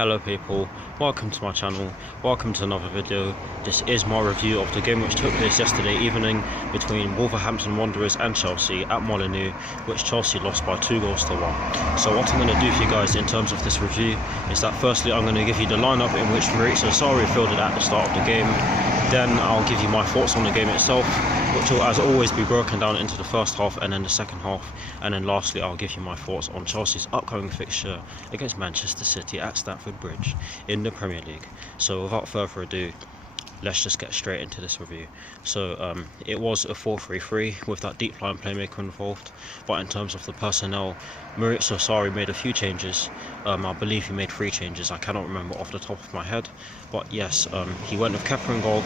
Hello people, welcome to my channel, welcome to another video. This is my review of the game which took place yesterday evening between Wolverhampton Wanderers and Chelsea at Molineux, which Chelsea lost by 2-1. So what I'm going to do for you guys in terms of this review is that firstly I'm going to give you the lineup in which Maurizio Sarri fielded at the start of the game. Then I'll give you my thoughts on the game itself, which will as always be broken down into the first half and then the second half. And then lastly I'll give you my thoughts on Chelsea's upcoming fixture against Manchester City at Stamford Bridge in the Premier League. So without further ado, let's just get straight into this review. So it was a 4-3-3 with that deep line playmaker involved, but in terms of the personnel, Maurizio Sarri made a few changes. I believe he made 3 changes, I cannot remember off the top of my head, but yes, he went with Kepa in goal.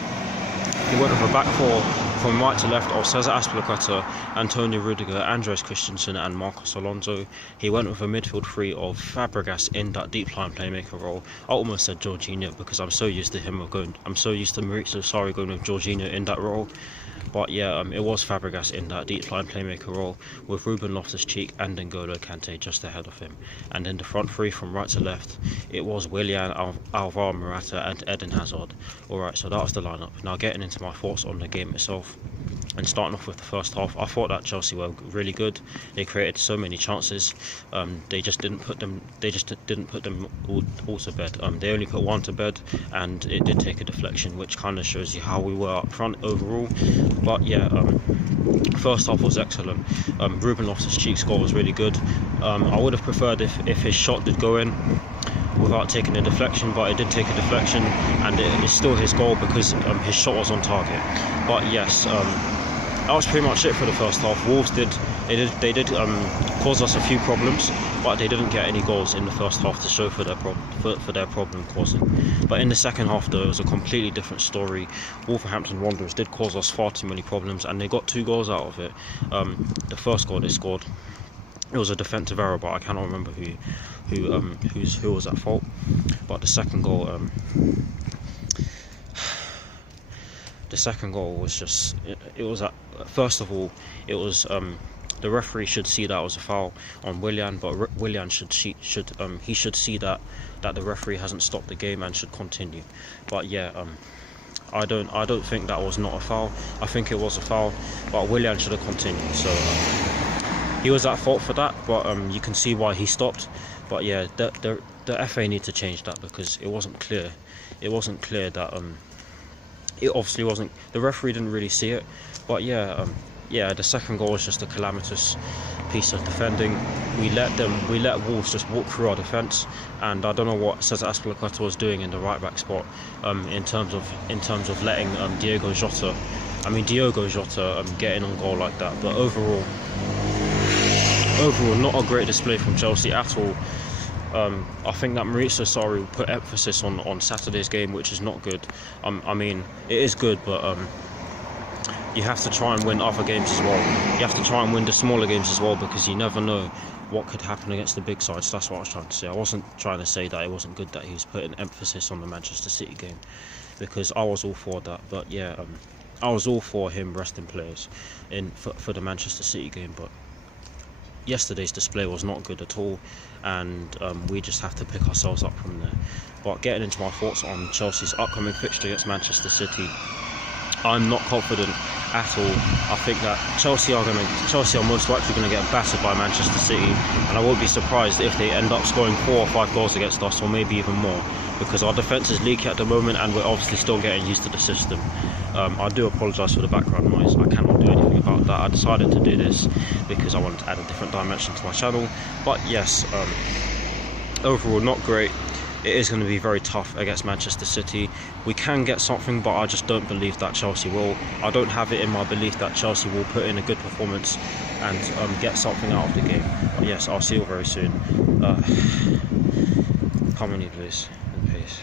He went with a back four from right to left of Cesar Azpilicueta, Antonio Rudiger, Andres Christensen and Marcos Alonso. He went with a midfield three of Fabregas in that deep line playmaker role. I almost said Jorginho because I'm so used to Maurizio Sarri going with Jorginho in that role. But yeah, it was Fabregas in that deep line playmaker role with Ruben Loftus-Cheek and N'Golo Kante just ahead of him. And in the front three from right to left, it was Willian, Alvaro Morata and Eden Hazard. Alright, so that was the lineup. Now getting into my thoughts on the game itself. And starting off with the first half, I thought that Chelsea were really good. They created so many chances. They just didn't put them. All to bed. They only put one to bed, and it did take a deflection, which kind of shows you how we were up front overall. But yeah, first half was excellent. Ruben Loftus-Cheek's goal was really good. I would have preferred if his shot did go in without taking a deflection, but it did take a deflection, and it is still his goal because his shot was on target. But yes, that was pretty much it for the first half. Wolves did cause us a few problems, but they didn't get any goals in the first half to show for their problem causing. But in the second half though, it was a completely different story. Wolverhampton Wanderers did cause us far too many problems, and they got 2 goals out of it. The first goal they scored, it was a defensive error, but I cannot remember who was at fault. But the second goal, was just, it was first of all, it was the referee should see that was a foul on Willian, but Willian should see that the referee hasn't stopped the game and should continue. But yeah, I don't think that was not a foul. I think it was a foul, but Willian should have continued. So he was at fault for that, but you can see why he stopped. But yeah, the FA need to change that because it wasn't clear. It wasn't clear that it obviously wasn't. The referee didn't really see it. But yeah, the second goal was just a calamitous piece of defending. We let Wolves just walk through our defence, and I don't know what Cesar Azpilicueta was doing in the right back spot in terms of letting Diogo Jota get in on goal like that. But overall, not a great display from Chelsea at all. I think that Maurizio Sarri will put emphasis on Saturday's game, which is not good. I mean, it is good, but you have to try and win other games as well. You have to try and win the smaller games as well, because you never know what could happen against the big sides. That's what I was trying to say. I wasn't trying to say that it wasn't good that he was putting emphasis on the Manchester City game, because I was all for that. But yeah, I was all for him resting players for the Manchester City game. But yesterday's display was not good at all, and we just have to pick ourselves up from there. But getting into my thoughts on Chelsea's upcoming fixture against Manchester City, I'm not confident at all. I think that Chelsea are most likely going to get battered by Manchester City, and I won't be surprised if they end up scoring 4 or 5 goals against us, or maybe even more, because our defence is leaky at the moment and we're obviously still getting used to the system. I do apologise for the background noise. I cannot do anything about that. I decided to do this because I wanted to add a different dimension to my channel. But yes, overall not great. It is going to be very tough against Manchester City. We can get something, but I just don't believe that Chelsea will. I don't have it in my belief that Chelsea will put in a good performance and get something out of the game. But yes, I'll see you very soon. Come on, you Blues. In peace.